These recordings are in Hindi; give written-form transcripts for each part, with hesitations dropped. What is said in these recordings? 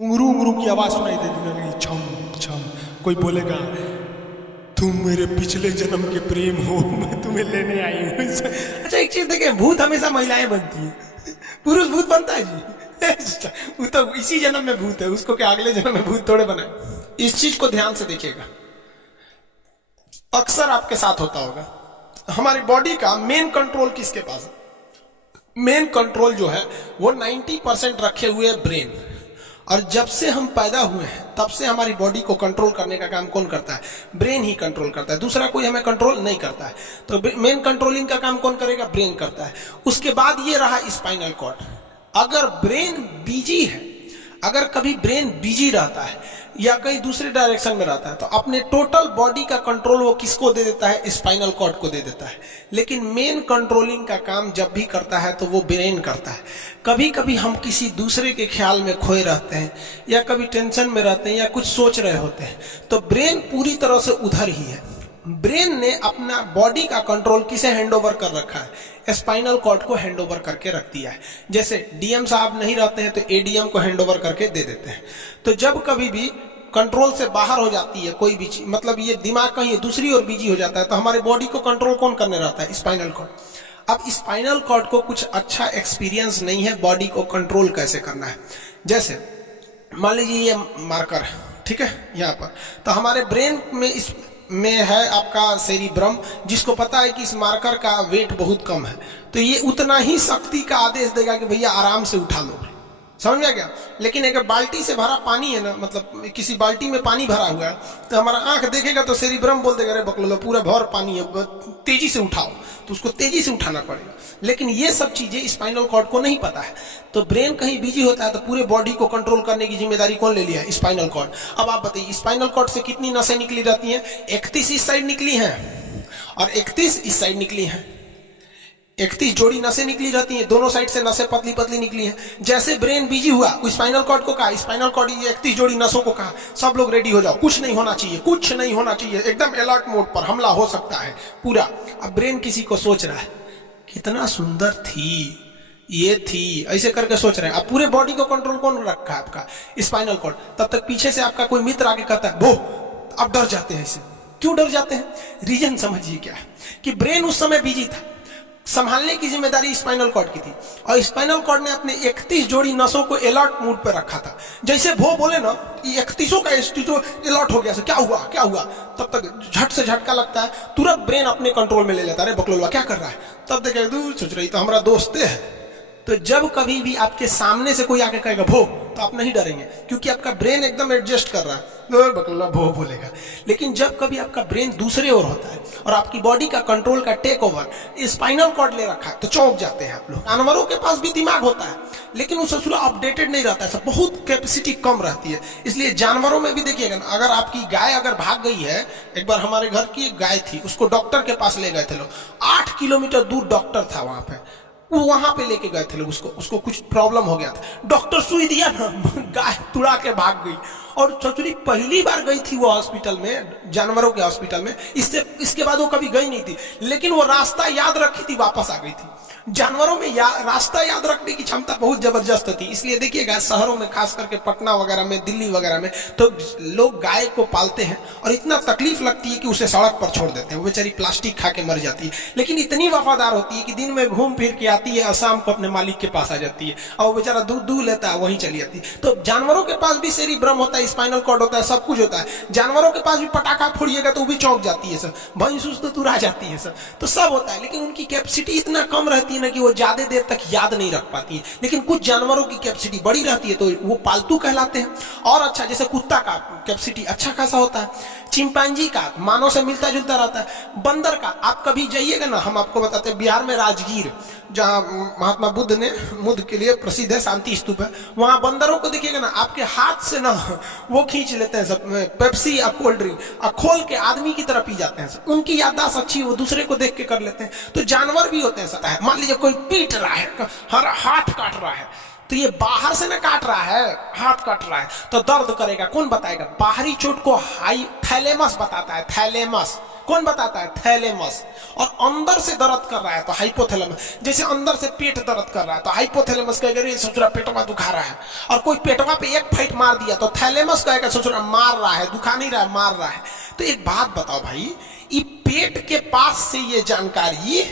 घुंगरू घुंगरू की आवाज सुनाई देने लगी, छम छम। कोई बोलेगा तुम मेरे पिछले जन्म के प्रेम हो, मैं तुम्हें लेने आई हूँ। अच्छा एक चीज देखें, भूत हमेशा महिलाएं बनती है, पुरुष भूत बनता है जी। वो तो इसी जन्म में भूत है, उसको क्या अगले जन्म में भूत थोड़े बनाए। इस चीज को ध्यान से देखिएगा, अक्सर आपके साथ होता होगा। हमारी बॉडी का मेन कंट्रोल किसके पास है? मेन कंट्रोल जो है वो 90% रखे हुए है ब्रेन। और जब से हम पैदा हुए हैं तब से हमारी बॉडी को कंट्रोल करने का काम कौन करता है? ब्रेन ही कंट्रोल करता है, दूसरा कोई हमें कंट्रोल नहीं करता है। तो मेन कंट्रोलिंग का काम कौन करेगा? ब्रेन करता है। उसके बाद ये रहा स्पाइनल कॉर्ड। अगर ब्रेन बिजी है, अगर कभी ब्रेन बिजी रहता है या कहीं दूसरे डायरेक्शन में रहता है, तो अपने टोटल बॉडी का कंट्रोल वो किसको दे देता है? स्पाइनल कॉर्ड को दे देता है। लेकिन मेन कंट्रोलिंग का काम जब भी करता है तो वो ब्रेन करता है। कभी कभी हम किसी दूसरे के ख्याल में खोए रहते हैं या कभी टेंशन में रहते हैं या कुछ सोच रहे होते हैं, तो ब्रेन पूरी तरह से उधर ही है। ब्रेन ने अपना बॉडी का कंट्रोल किसे हैंडओवर कर रखा है? स्पाइनल कॉर्ड को हैंडओवर करके रख दिया है। जैसे डीएम साहब नहीं रहते हैं तो एडीएम को हैंडओवर करके दे देते हैं। तो जब कभी भी कंट्रोल से बाहर हो जाती है कोई भी चीज, मतलब ये दिमाग कहीं दूसरी ओर बिजी हो जाता है, तो हमारे बॉडी को कंट्रोल कौन करने रहता है? Spinal cord. अब स्पाइनल कॉर्ड को कुछ अच्छा एक्सपीरियंस नहीं है बॉडी को कंट्रोल कैसे करना है। जैसे मान लीजिए ये मार्कर है, ठीक है, यहाँ पर, तो हमारे ब्रेन में इस में है आपका सेरिब्रम, जिसको पता है कि इस मार्कर का वेट बहुत कम है, तो ये उतना ही शक्ति का आदेश देगा कि भैया आराम से उठा लो। समझ में आ गया? लेकिन अगर बाल्टी से भरा पानी है ना, मतलब किसी बाल्टी में पानी भरा हुआ है, तो हमारा आंख देखेगा तो सेरिब्रम बोल देगा अरे बकलो पूरा भर पानी है, तेजी से उठाओ, तो उसको तेजी से उठाना पड़ेगा। लेकिन ये सब चीजें स्पाइनल कॉर्ड को नहीं पता है। तो ब्रेन कहीं बिजी होता है तो पूरे बॉडी को कंट्रोल करने की जिम्मेदारी कौन ले लिया है? Spinal cord. अब आप बताइए स्पाइनल कॉर्ड से कितनी नसें निकली रहती हैं? 31 इस साइड निकली हैं और 31 इस साइड निकली हैं। 31 जोड़ी नसें निकली रहती हैं, दोनों साइड से नसें पतली पतली निकली हैं। जैसे ब्रेन बिजी हुआ, स्पाइनल कॉर्ड को कहा, स्पाइनल कॉर्ड ये 31 जोड़ी नसों को कहा सब लोग रेडी हो जाओ, कुछ नहीं होना चाहिए, कुछ नहीं होना चाहिए, एकदम अलर्ट मोड पर, हमला हो सकता है पूरा। अब ब्रेन किसी को सोच रहा है कितना सुंदर थी ये थी, ऐसे करके सोच रहे हैं। अब पूरे बॉडी को कंट्रोल कौन रखा है? आपका स्पाइनल कॉर्ड। तब तक पीछे से आपका कोई मित्र आगे कहता है वो, अब डर जाते हैं। इसे क्यों डर जाते हैं? रीजन समझिए क्या है कि ब्रेन उस समय बिजी था, संभालने की जिम्मेदारी स्पाइनल कॉर्ड की थी, और स्पाइनल कॉर्ड ने अपने 31 जोड़ी नसों को अलर्ट मूड पर रखा था। जैसे वो बोले ना 31 का स्टीजो अलर्ट हो गया, क्या हुआ क्या हुआ, तब तक झट से झटका लगता है, तुरंत ब्रेन अपने कंट्रोल में ले लेता है। अरे बकलोलवा क्या कर रहा है? तब देखे दूर सोच रही तो हमारा दोस्त है। तो जब कभी भी आपके सामने से कोई आके कहेगा भो, तो आप नहीं डरेंगे, क्योंकि आपका ब्रेन एकदम एडजस्ट कर रहा है, बकलोला भो बोलेगा। लेकिन जब कभी आपका ब्रेन दूसरे ओर होता है और आपकी बॉडी का कंट्रोल का टेक ओवर स्पाइनल कॉर्ड ले रखा है, तो चौंक जाते हैं आप लोग। जानवरों के पास भी दिमाग होता है, लेकिन वो ससुरा अपडेटेड नहीं रहता है, बहुत कैपेसिटी कम रहती है। इसलिए जानवरों में भी देखिएगा ना, अगर आपकी गाय अगर भाग गई है, एक बार हमारे घर की एक गाय थी, उसको डॉक्टर के पास ले गए थे लोग, 8 किलोमीटर दूर डॉक्टर था वहां पे, वो वहां पे लेके गए थे लोग, उसको कुछ प्रॉब्लम हो गया था, डॉक्टर सुई दिया ना, गाय तुड़ा के भाग गई। और ससुरी पहली बार गई थी वो हॉस्पिटल में, जानवरों के हॉस्पिटल में, इसके बाद वो कभी गई नहीं थी, लेकिन वो रास्ता याद रखी थी, वापस आ गई थी। जानवरों में रास्ता याद रखने की क्षमता बहुत जबरदस्त थी। इसलिए देखिएगा शहरों में, खास करके पटना वगैरह में, दिल्ली वगैरह में, तो लोग गाय को पालते हैं और इतना तकलीफ लगती है कि उसे सड़क पर छोड़ देते हैं, वो बेचारी प्लास्टिक खा के मर जाती है, लेकिन इतनी वफादार होती है कि दिन में घूम फिर के आती है और शाम को अपने मालिक के पास आ जाती है, और वो बेचारा दूध दूध लेता है, वहीं चली जाती है। तो जानवरों के पास भी सेरिब्रम होता है, स्पाइनल कॉर्ड होता है, सब कुछ होता है। जानवरों के पास भी पटाखा फोड़िएगा तो वो भी चौंक जाती है सब, भैंस तो तुरा जाती है सब, तो सब होता है। लेकिन उनकी कैपेसिटी इतना कम रहती है ना कि वो ज्यादा देर तक याद नहीं रख पाती है। लेकिन कुछ जानवरों की कैपेसिटी बड़ी रहती है, तो वो पालतू कहलाते हैं। और अच्छा, जैसे कुत्ता का कैपेसिटी अच्छा खासा होता है, चिंपांजी का मानव से मिलता जुलता रहता है, बंदर का। आप कभी जाइएगा ना, हम आपको बताते हैं, बिहार में राजगीर, जहां महात्मा बुद्ध ने बुद्ध के लिए प्रसिद्ध है, शांति स्तूप है, वहां बंदरों को देखिएगा ना, आपके हाथ से ना वो खींच लेते हैं सब पेप्सी या कोल्ड ड्रिंक, और खोल के आदमी की तरह पी जाते हैं सब। उनकी याददाश्त अच्छी है, वो दूसरे को देख के कर लेते हैं। तो जानवर भी होते हैं सता, मान लीजिए कोई पीट रहा है, हर हाथ काट रहा है, तो ये बाहर से ना काट रहा है, हाथ काट रहा है, तो दर्द करेगा, कौन बताएगा? बाहरी चोट को हाई थैलेमस बताता है, थैलेमस, कौन बताता है? थैलेमस। और अंदर से दर्द कर रहा है तो हाइपोथैलेमस। जैसे अंदर से पेट दर्द कर रहा है तो हाइपोथैलेमस कहेगा रे ससुरा पेटवा दुखा रहा है। और कोई पेटवा पे एक फाइट मार दिया तो थैलेमस कहेगा ससुरा मार रहा है, दुखा नहीं रहा है, मार रहा है। तो एक बात बताओ भाई, ये पेट के पास से ये जानकारी,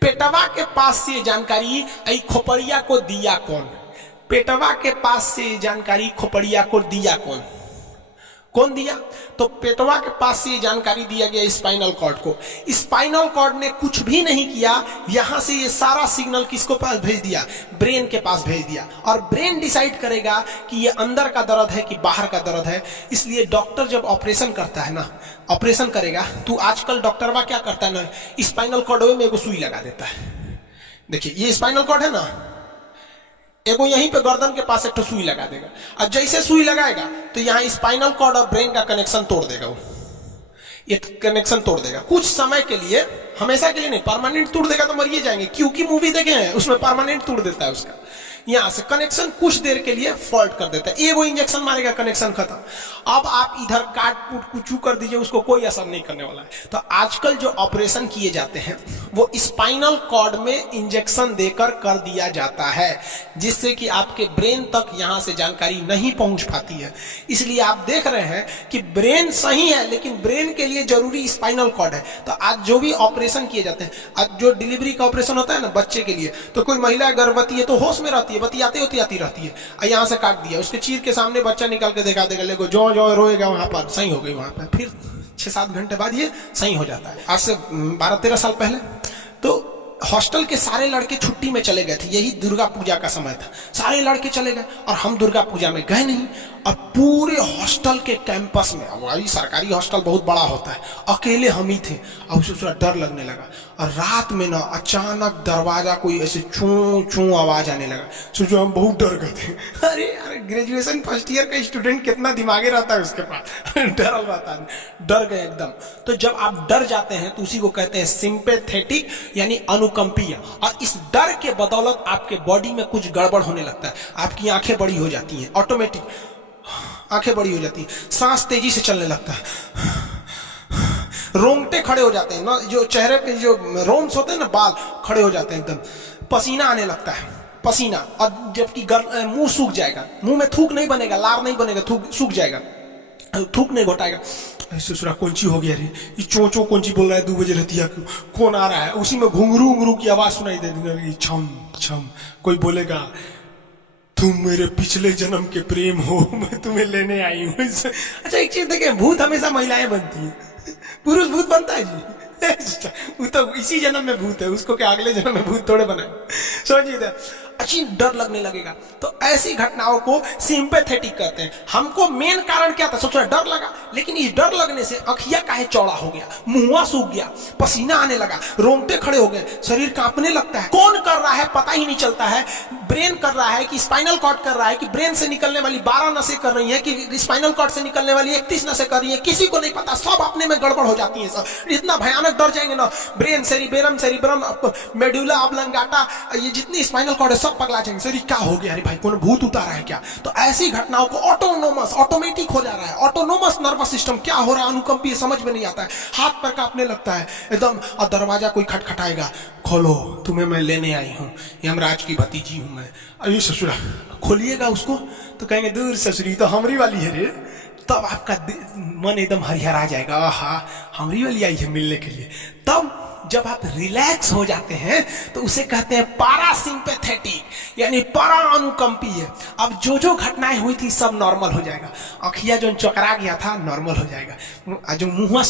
पेटवा के पास से जानकारी खोपड़िया को दिया कौन? पेटवा के पास से जानकारी खोपड़िया को दिया कौन? कौन दिया? तो पेटवा के पास से जानकारी दिया गया स्पाइनल कॉर्ड को। स्पाइनल कॉर्ड ने कुछ भी नहीं किया, यहां से ये सारा सिग्नल किसको पास भेज दिया? ब्रेन के पास भेज दिया। और ब्रेन डिसाइड करेगा कि ये अंदर का दर्द है कि बाहर का दर्द है। इसलिए डॉक्टर जब ऑपरेशन करता है ना, ऑपरेशन करेगा तो आजकल डॉक्टरवा क्या करता है ना, स्पाइनल कॉर्ड में एगो सुई लगा देता है। देखिए ये स्पाइनल कॉर्ड है ना, एगो यहीं पे गर्दन के पास एक तो सुई लगा देगा। और जैसे सुई लगाएगा तो यहाँ स्पाइनल कॉर्ड और ब्रेन का कनेक्शन तोड़ देगा। वो ये कनेक्शन तोड़ देगा कुछ समय के लिए, हमेशा के लिए नहीं। परमानेंट तोड़ देगा तो मरिए जाएंगे, क्योंकि मूवी देखे हैं उसमें परमानेंट तोड़ देता है उसका। यहां से कनेक्शन कुछ देर के लिए फॉल्ट कर देता है, वो इंजेक्शन मारेगा, कनेक्शन खत्म। अब आप इधर काट कूट कुचू कर दीजिए, उसको कोई असर नहीं करने वाला है। तो आजकल जो ऑपरेशन किए जाते हैं वो स्पाइनल कॉर्ड में इंजेक्शन देकर कर दिया जाता है, जिससे कि आपके ब्रेन तक यहां से जानकारी नहीं पहुंच पाती है। इसलिए आप देख रहे हैं कि ब्रेन सही है लेकिन ब्रेन के लिए जरूरी स्पाइनल कॉर्ड है। तो आज जो भी ऑपरेशन किए जाते हैं, आज जो डिलीवरी का ऑपरेशन होता है ना बच्चे के लिए, तो कोई महिला गर्भवती है तो होश में रहती है, बतियाते होती रहती है, यहाँ से काट दिया, उसके चीर के सामने बच्चा निकाल के दिखा देगा, लेको जो जो रोएगा वहां पर सही हो गई। वहां पर फिर 6-7 घंटे बाद ये सही हो जाता है। आज से 12-13 साल पहले तो हॉस्टल के सारे लड़के छुट्टी में चले गए थे, यही दुर्गा पूजा का समय था। सारे लड़के चले गए और हम दुर्गा पूजा में गए नहीं। और पूरे हॉस्टल के कैंपस में, वही सरकारी हॉस्टल बहुत बड़ा होता है, अकेले हम ही थे। और उसे थोड़ा डर लगने लगा। और रात में ना अचानक दरवाजा कोई ऐसे चूं चूं आवाज आने लगा। सोचो हम बहुत डर गए थे। अरे यार ग्रेजुएशन फर्स्ट ईयर का स्टूडेंट कितना दिमागी रहता है उसके पास, डर रहता है, डर गए एकदम। तो जब आप डर जाते हैं तो उसी को कहते हैं सिंपैथेटिक, यानी अनुकंपीय। और इस डर के बदौलत आपके बॉडी में कुछ गड़बड़ होने लगता है, आपकी आंखें बड़ी हो जाती हैं, ऑटोमेटिक आंखें बड़ी हो जाती है, सांस तेजी से चलने लगता है, रोंगटे खड़े हो जाते हैं ना, जो चेहरे पे जो रोम्स होते हैं ना, बाल खड़े हो जाते हैं एकदम, पसीना आने लगता है, पसीना। और जबकि मुंह सूख जाएगा, मुंह में थूक नहीं बनेगा, लार नहीं बनेगा, थूक सूख जाएगा, थूक नहीं घोटाएगा। ससुरा कौन सी हो गया रे, ये चो चो कौन सी बोल रहा है 2 बजे रहती है, कौन आ रहा है? उसी में घुंघरू घुंघरू की आवाज सुनाई दे देगी, छम छम। कोई बोलेगा तुम मेरे पिछले जन्म के प्रेम हो, मैं तुम्हें लेने आई हूँ। अच्छा एक चीज देखें, भूत हमेशा महिलाएं बनती है, पुरुष भूत बनता है जी? वो तो इसी जन्म में भूत है, उसको क्या अगले जन्म में भूत थोड़े बनाए? सोचिए, अच्छी डर लगने लगेगा। तो ऐसी घटनाओं को सिंपैथेटिक कहते हैं। हमको मेन कारण क्या था? सोचा डर लगा, लेकिन इस डर लगने से अखिया काहे चौड़ा हो गया, मुंह सूख गया, पसीना आने लगा, रोंगटे खड़े हो गए, शरीर कांपने लगता है। कौन कर रहा है पता ही नहीं चलता है। ब्रेन कर रहा है कि स्पाइनल कॉर्ड कर रहा है कि ब्रेन से निकलने वाली 12 नसें कर रही है कि स्पाइनल कॉर्ड से निकलने वाली 31 नसें कर रही है, किसी को नहीं पता। सब अपने में गड़बड़ हो जाती है। सब इतना भयानक डर जाएंगे ना, ब्रेन, सेरिब्रम, मेडुला ऑब्लंगाटा, ये जितनी स्पाइनल कॉर्ड है सब पगला जाएंगे। सर क्या हो गया? अरे भाई कौन भूत उतारा है क्या? तो ऐसी घटनाओं को ऑटोनोमस, ऑटोमेटिक हो जा रहा है। ऑटोनोमस नर्वस सिस्टम क्या हो रहा है, अनुकंपीय, समझ में नहीं आता है, हाथ पैर कांपने लगता है एकदम। और दरवाजा कोई खटखटाएगा, खोलो तुम्हें मैं लेने आई हूँ, यमराज की भतीजी हूं मैं। अरे ससुरा, खोलिएगा उसको तो कहेंगे दूर ससुरी तो हमरी वाली है रे। तब आपका मन एकदम हरिहरा जाएगा, आहा हमरी वाली आई है मिलने के लिए। तब जब आप रिलैक्स हो जाते हैं तो उसे कहते हैं पारासिम्पैथेटिक, यानी परा अनुकंपीय। अब जो जो घटनाएं हुई थी सब नॉर्मल हो जाएगा। अखिया जो चकरा गया था नॉर्मल हो जाएगा, जो मुंह